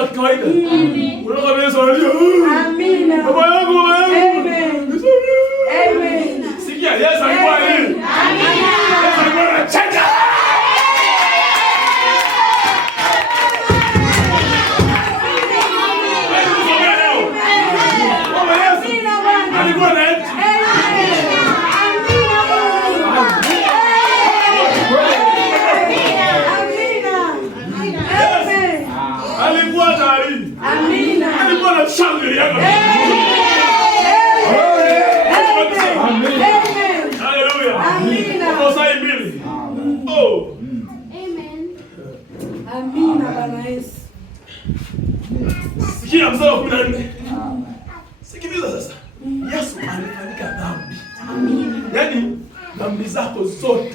za kawaida. Unaona Yesu analia. Amina. Baba yangu, baba yangu. Amen. Amen. Sikia, Yesu alikuwa nini? Amina. Yesu alikuwa anacheka. Alikuwa na eti. Alikuwa tayari. Amina. Alikuwa na shangwe yake. Haleluya. Amina. Kwa saa mbili. Oh. Amen. Amina Bwana Yesu. Sikia mstari wa 14. Sikiliza sasa. Yesu alifanyika dhambi. Amina. Yaani dhambi zako zote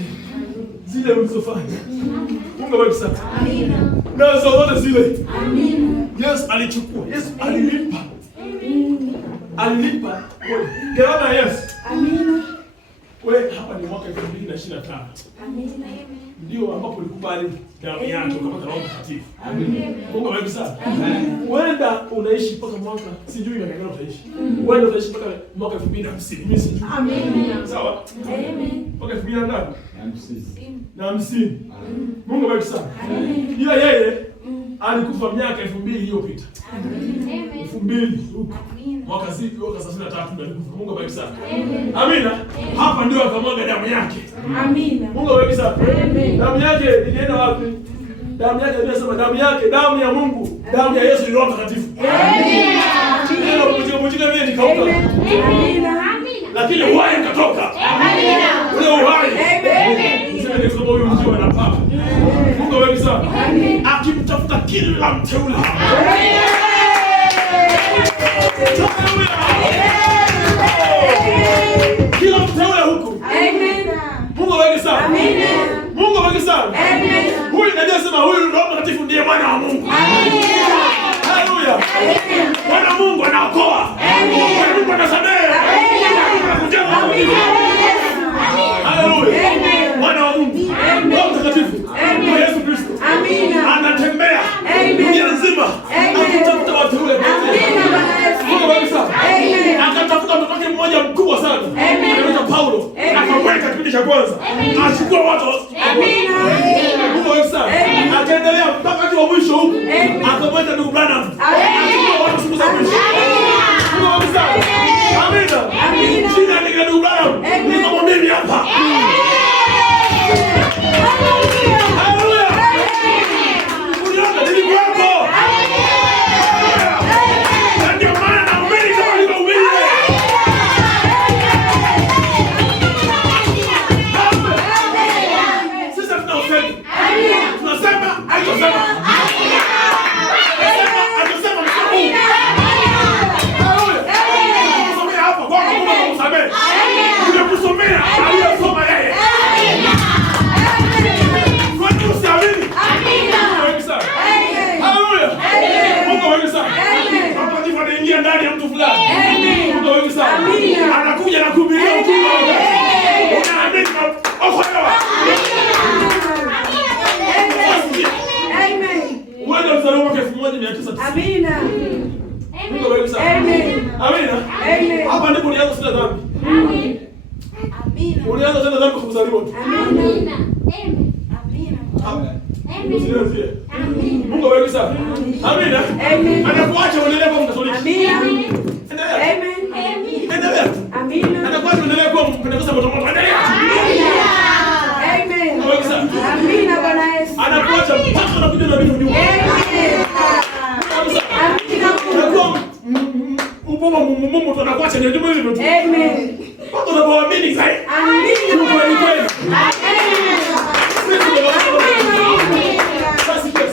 zile ulizofanya. Mungu abariki sana. Amina. Na zote zile. Amina. Yesu alichukua. Yesu alilipa. Alilipa. Gharama ya Yesu. Amina. Wewe hapa ni mwaka 2025. Amina. Ndio ambapo ulikubali damu yake ukapata Roho Mtakatifu. Amina. Mungu abariki sana. Wenda unaishi mpaka mwaka sijui na gani utaishi. Wenda utaishi mpaka mwaka 2050. Mimi sijui. Amina. Sawa? Amen. Mpaka 2050. Na 50. Mungu abariki sana. Ila yeye alikufa miaka 2000 iliyopita. Amen. 2000 huko. Mwaka 33 ndio alikufa. Mungu abariki sana. Amina. Hapa ndio akamwaga damu yake. Amina. Mungu abariki sana. Damu yake ilienda wapi? Damu yake inasema damu yake, damu ya Mungu, damu ya Yesu ni Roho Mtakatifu. Amina. Ndio mjinga mimi nikauka. Amina. Lakini uhai ukatoka. Amina. Ule uhai. Amen. Sema ni sababu huyu mtu anapaa. Mungu abariki sana. Akimtafuta kila mteule. Kila mteule huku. Amen. Mungu abariki sana. Amen. Mungu abariki sana. Amen. Huyu ndiye sema huyu Roho Mtakatifu ndiye mwana wa Mungu. Amen. Haleluya. Amen. Mwana wa Mungu anaokoa. Amen. Mwana wa Mungu anasamehe. Amen. Anakujenga. Amen. Haleluya. Amen. Mwana wa Mungu. Amen. Roho Mtakatifu. Amen. Yesu Kristo. Amina. Anatembea. Amen. Dunia nzima. Akitafuta wateule. Amina. Mungu abariki sana. Amen. Akatafuta mtoto wake mmoja mkubwa sana. Anaitwa Paulo. Akamweka kipindi cha kwanza. Achukua watu. Amina. Mungu abariki sana. Akaendelea mpaka wakati wa mwisho huko. Akamweka ndugu Branham. Achukua watu siku za mwisho. Mungu abariki sana. Amina. Jina ni ndugu Branham. Niko mimi hapa. Haleluya. Unaona nilikuwepo. Ndio maana naamini kama nilihubiri. Sasa tunaosema. Tunasema haitosema. Haitosema msamehe. Haleluya. Kusomea hapa kwa Mungu kumsamehe. Nimekusomea aliyosoma yeye. Kwa nini usiamini? Amina. Haleluya. Mungu abariki sana. Hapa ndipo anaingia ndani ya mtu fulani. Mungu abariki sana. Anakuja na kuhubiria ujumbe wake. Unaamini na okolewa. Wewe mzaliwa mwaka 1990. Amina. Mungu abariki sana. Amina. Hapa ndipo ulianza kutenda dhambi. Amina. Ulianza kutenda dhambi kwa kuzaliwa. Amina. Mungu abariki sana. Amina. Anakuacha uendelee kuwa Mkatoliki. Amina. Endelea. Amina. Anakuacha uendelee kuwa Mpentekoste moto. Endelea. Amen. Amina Bwana Yesu. Anakuacha mpaka unakuja na vitu nyuma. Amina. Upomo mumu tu anakuacha ndio hivyo tu. Amen. Watu wanapoamini zaidi. Amina. Kweli kweli.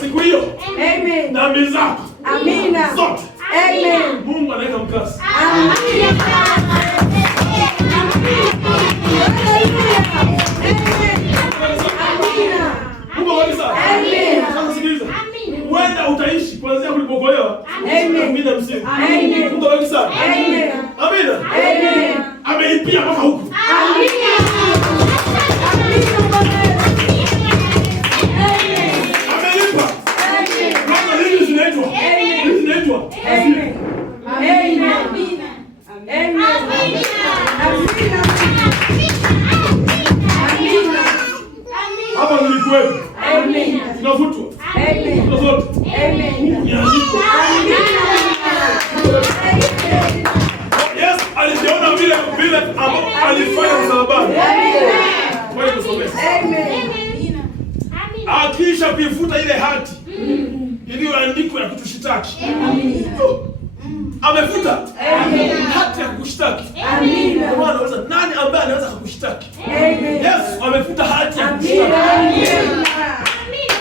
Siku hiyo. Amen. Dhambi zako. Amina. Zote. Amen. Mungu anaweka mkasi. Amina. Mungu abariki sana. Amen. Sasa sikiliza. Wenda utaishi kuanzia kulipokolewa. Amen. Amina msimu. Amen. Mungu abariki sana. Amen. Amina. Amen. Ameipia mpaka huku. Amina. unafutwa. Amen. Zote. Amen. Yesu aliona vile ambao alifanya msalabani. Akisha kuifuta ile hati iliyoandikwa ya kutushitaki. Amefuta hati ya kukushtaki. Kwa anaweza nani ambaye anaweza kukushtaki? Yesu amefuta hati ya kukushtaki.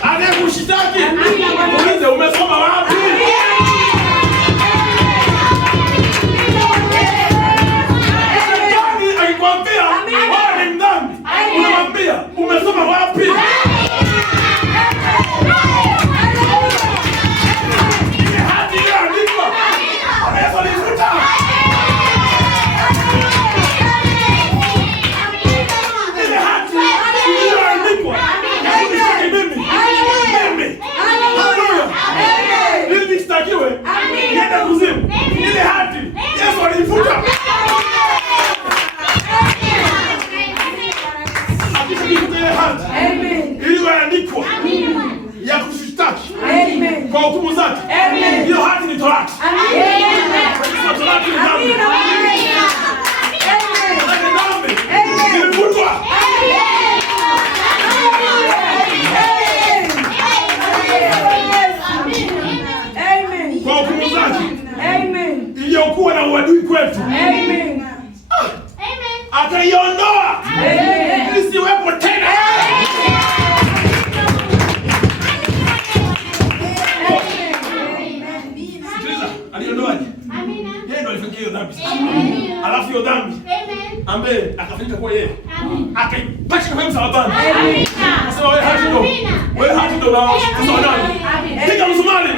Anayekushtaki, muulize umesoma wapi? Nani akikwambia wewe ni mdhambi, unamwambia umesoma wapi? Iliyoandikwa ya kushtaki kwa hukumu zake. Hiyo hati ni Torati. Torati ni dhambi. Ilifutwa. Kwa hukumu zake. Iliyokuwa na uadui kwetu. Ataiondoa isiwepo tena. Aliondoaje? Yeye ndo alifanya hiyo dhambi. Alafu hiyo dhambi ambaye akafanyika kwa yeye akaipasha kama msalabani. Sasa wewe hati ndo. Wewe hati ndo na sasa nani? Piga msumari.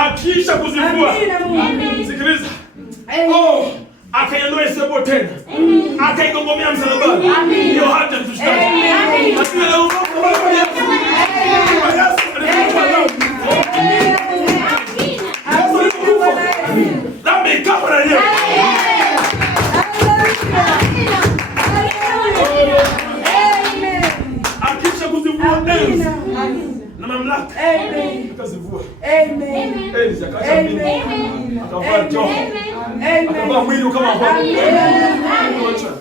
Akisha kuzivua, sikiliza, akaiondoa isiwepo tena, akaigongomea msalabani. Hiyo hata tushtaki. juu kama hapo.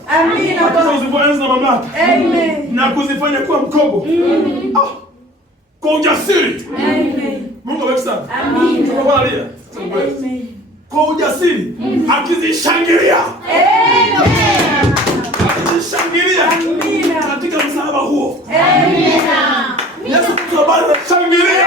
Amina. Usipoanza na mamlaka. Amen. Na kuzifanya kuwa mkogo. Kwa ujasiri. Amen. Mungu awabariki sana. Amina. Tunabalia. Amen. Kwa ujasiri akizishangilia. Amen. Akizishangilia. Amina. Katika msalaba huo. Amina. Yesu tunabali shangilia.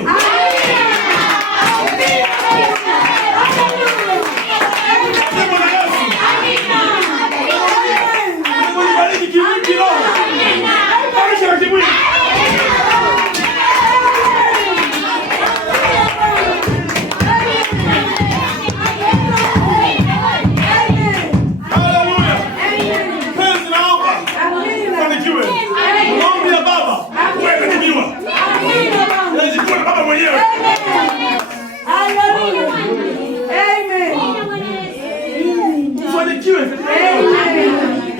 ovyo.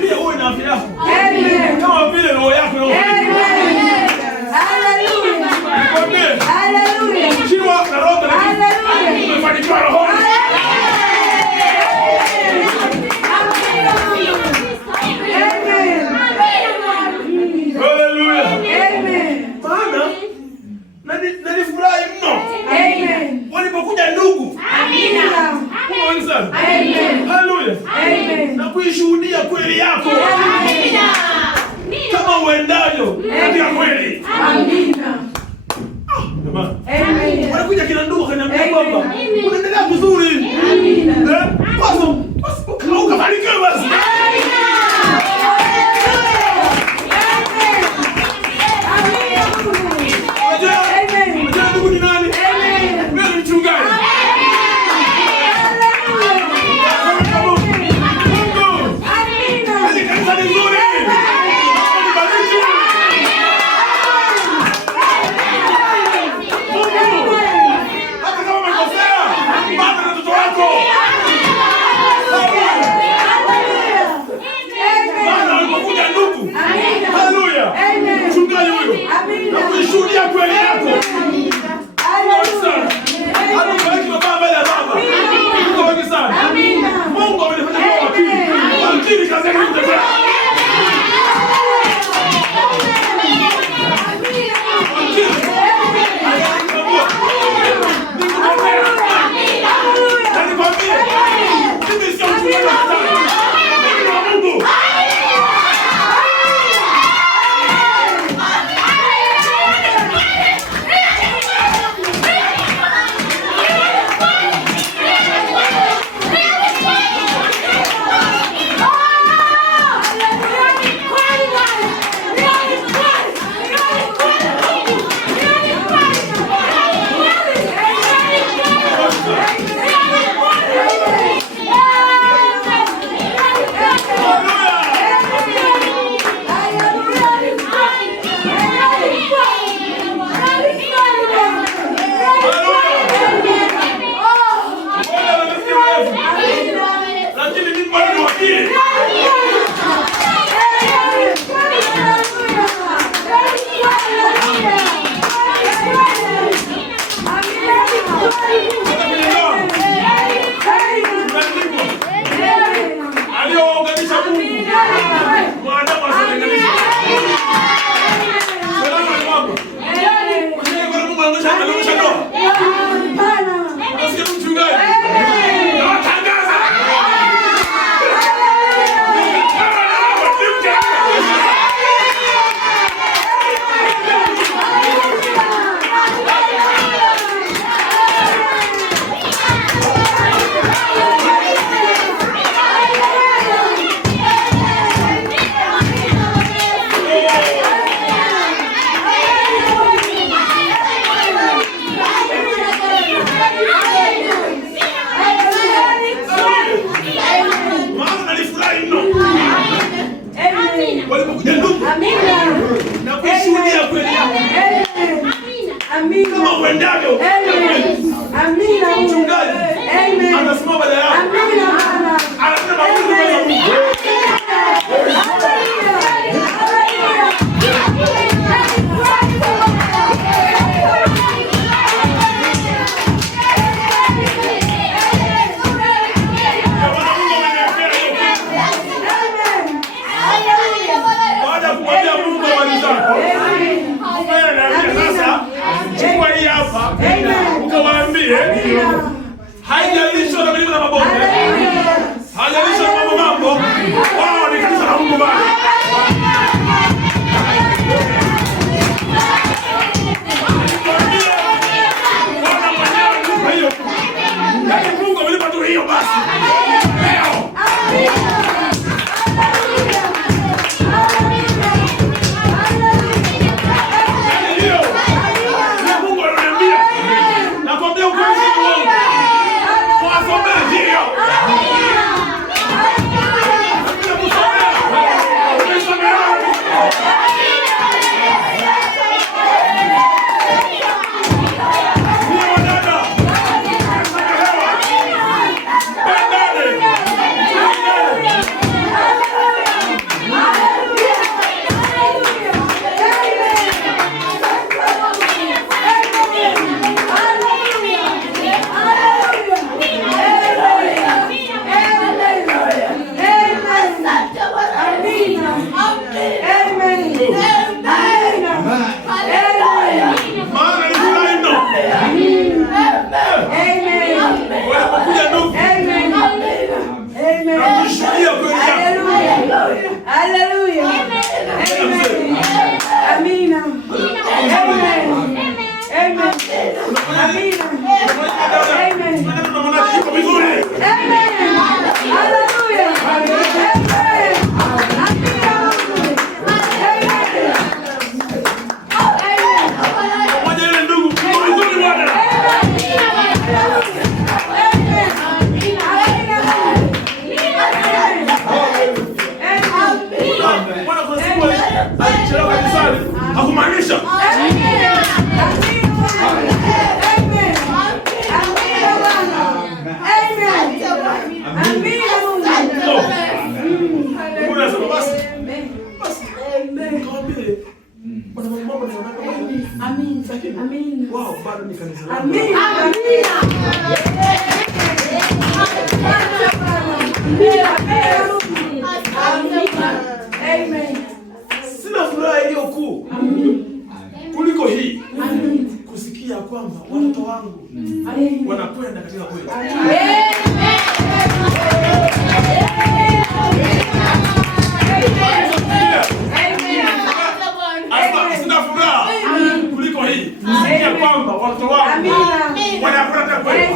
Pia uwe na afya yako. Amen. Kama vile roho yako yote. Amen. Hallelujah. Amen. Hallelujah. Ukiwa na roho yako. Hallelujah. Umefanikiwa roho. Hallelujah. Amen. Maana nalifurahi mno. Amen. Walipokuja ndugu. Amina. Amen. Hallelujah. Amen. Na kuishuhudia kweli yako. Amina. Kama uendavyo katika kweli. Amina. Amen. Wanakuja kila ndugu kaniambia kwamba unaendelea vizuri. Amina. Basi ukafanikiwa basi. Kama uendavyo. Amina. Mchungaji anasimama badala yako. Amina. Anasema Mungu wewe Mungu. Haijalisha na milima na mabonde. Haijalisha na mambo. Wao ni kanisa la Mungu Baba. Lakini wao bado ni kanisa langu. Amina. Amen. Sina furaha iliyo kuu kuliko hii kusikia kwamba watoto wangu wanakwenda katika kweli. Sina furaha kuliko hii kusikia kwamba watoto wangu wanakwenda kweli.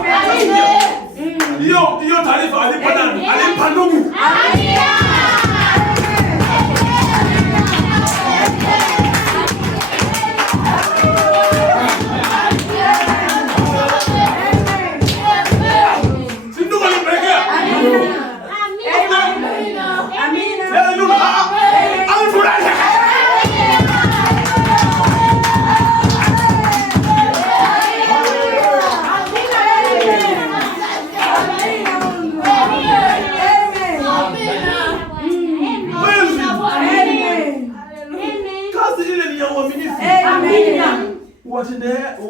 Hiyo taarifa alipa nani? Alipa ndugu.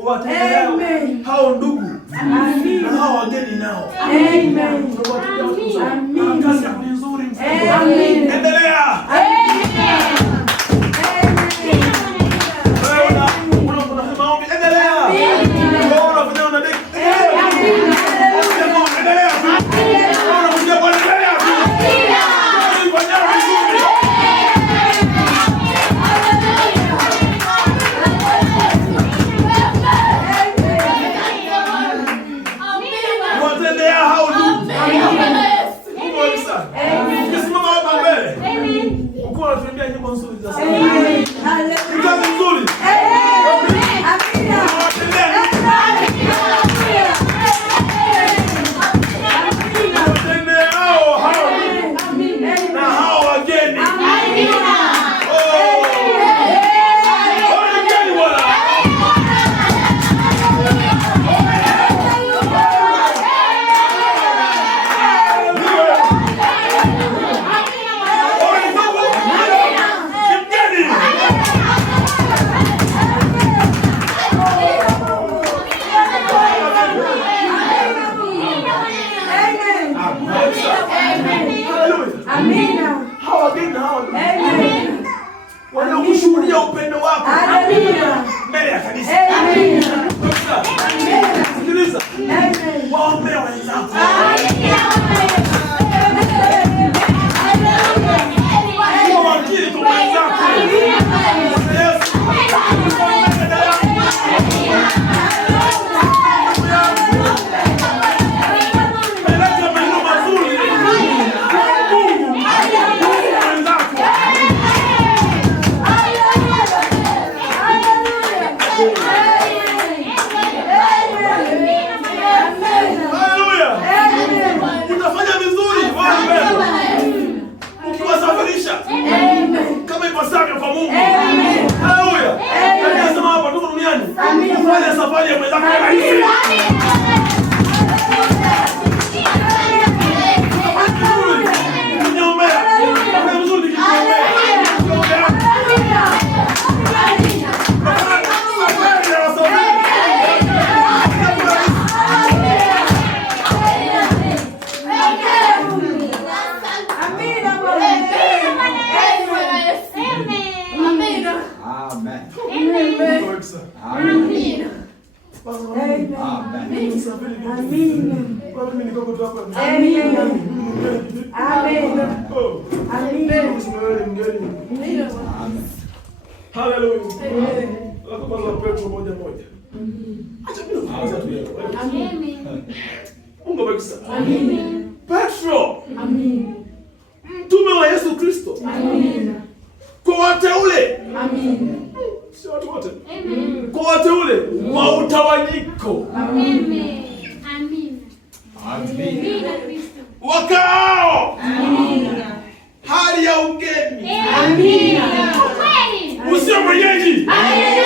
Watendea hao ndugu na hao wageni nao. Kazi yako ni nzuri. Endelea. Wanakushuhudia upendo wako mbele ya kanisa. Sikiliza, waombee wenzako. Wakili kwa wenzako. Safari ya mwenzako ya rahisi. Hallelujah. Kwanza Petro moja. Acha mimi kwanza tu yeye. Amen. Mungu bariki. Amen. Petro. Amen. Mtume wa Yesu Kristo. Amen. Kwa wateule. Amen. Sio watu wote. Amen. Kwa wateule wa utawanyiko. Amen. Amen. Amen. Wakao. Amen. Hali ya ugeni. Amen. Usio mwenyeji. Amen.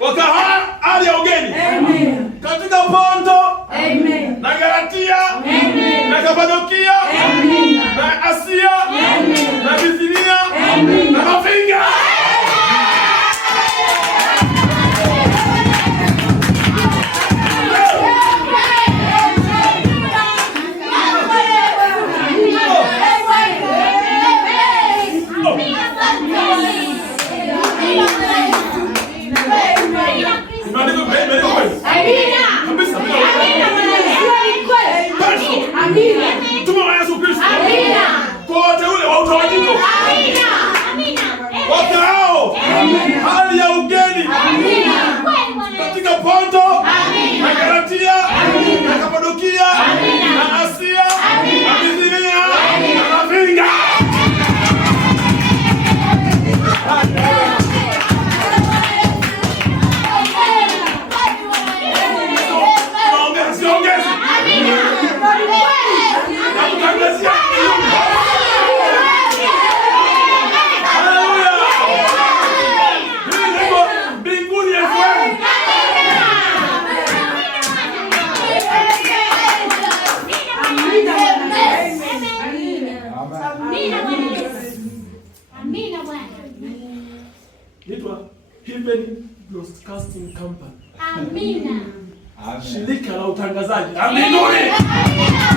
Wakao hali ya ugeni. Amen. Katika Ponto. Amen. Na Galatia. Amen. Na Kapadokia. Amen. Na Asia. Amen. Amina Bwana Yesu. Amina Bwana. Inaitwa Heaven Broadcasting Company. Amina. Shirika la utangazaji. Amina.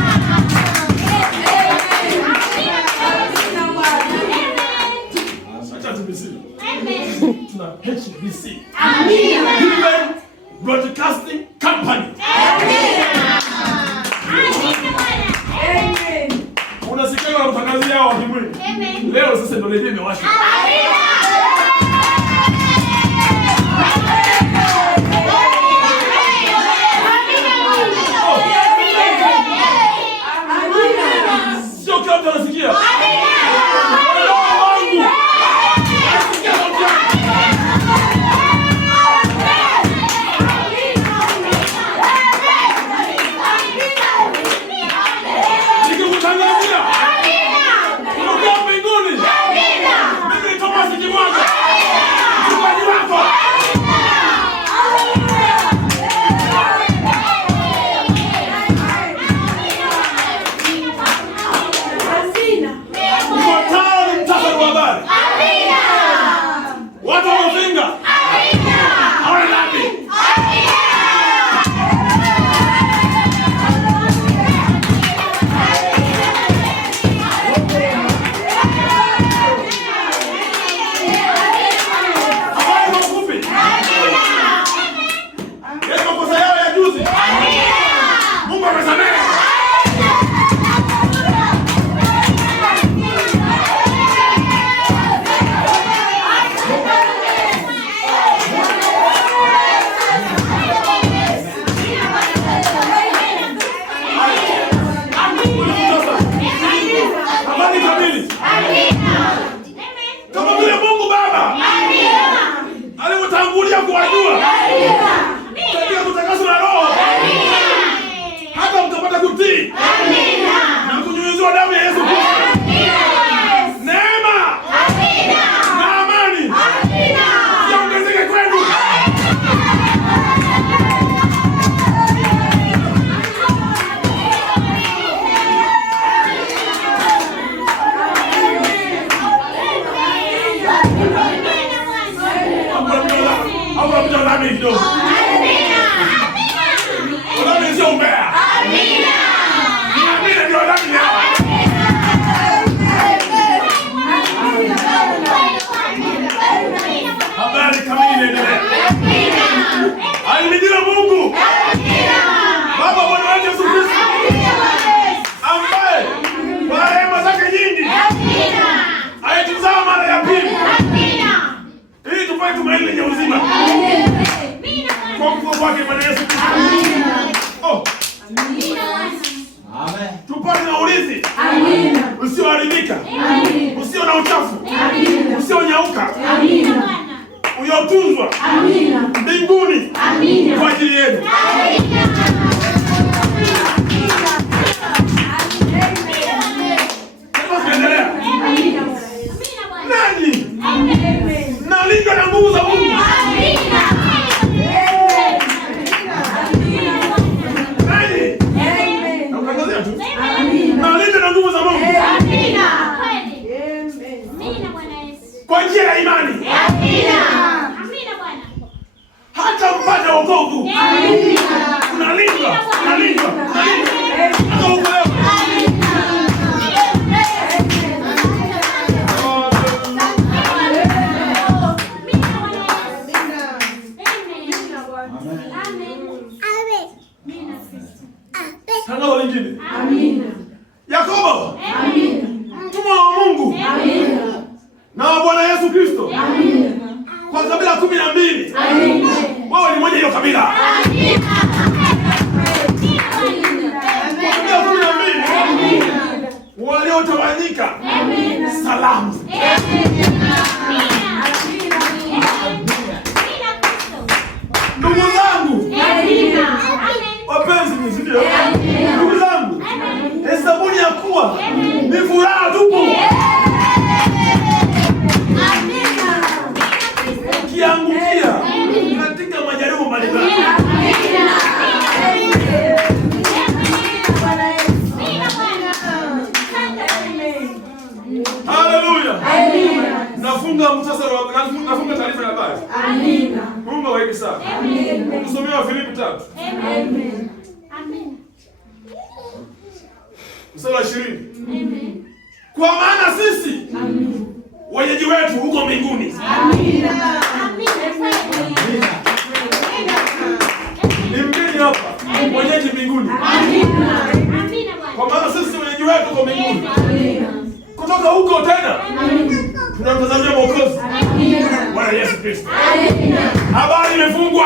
Tuna HBC. Amina. Heaven Broadcasting Company. Unasikia wanatangazia hao kimwili. Leo sasa ndio leo imewashwa. Sio kila mtu anasikia. Tupate na urithi usioharibika, usio na uchafu, usionyauka, uliotunzwa mbinguni kwa ajili yetu. Nani? Nalindwa na nguvu za Mungu. Kwa njia ya imani. Amina Bwana. Hata mpate wokovu. Unalindwa, unalindwa. Tangazo lingine. Yakobo. Mtumwa wa Mungu. Na Bwana Yesu Kristo. Kwa kabila 12. Wao ni mmoja hiyo kabila. Kabila 12. Waliotawanyika. Salamu. Ndugu zangu. Wapenzi msidio. Ndugu zangu. Hesabuni ya kuwa ni furaha tupu. Ukiangukia katika majaribu mbalimbali. Nafunga mtasari wa nafunga taarifa ya habari. Amina. Mungu awabariki sana. Amen. Tusomea Filipi 3. Amen. Amen. Mstari wa 20. Amen. Kwa maana sisi wenyeji wetu huko mbinguni. Amina. Ni mgeni hapa. Mwenyeji mbinguni. Amina. Amina Bwana. Kwa maana sisi wenyeji wetu huko mbinguni. Amina. Kutoka huko tena tunamtazamia Mwokozi. Amina. Bwana Yesu Kristo. Amina. Habari imefungwa.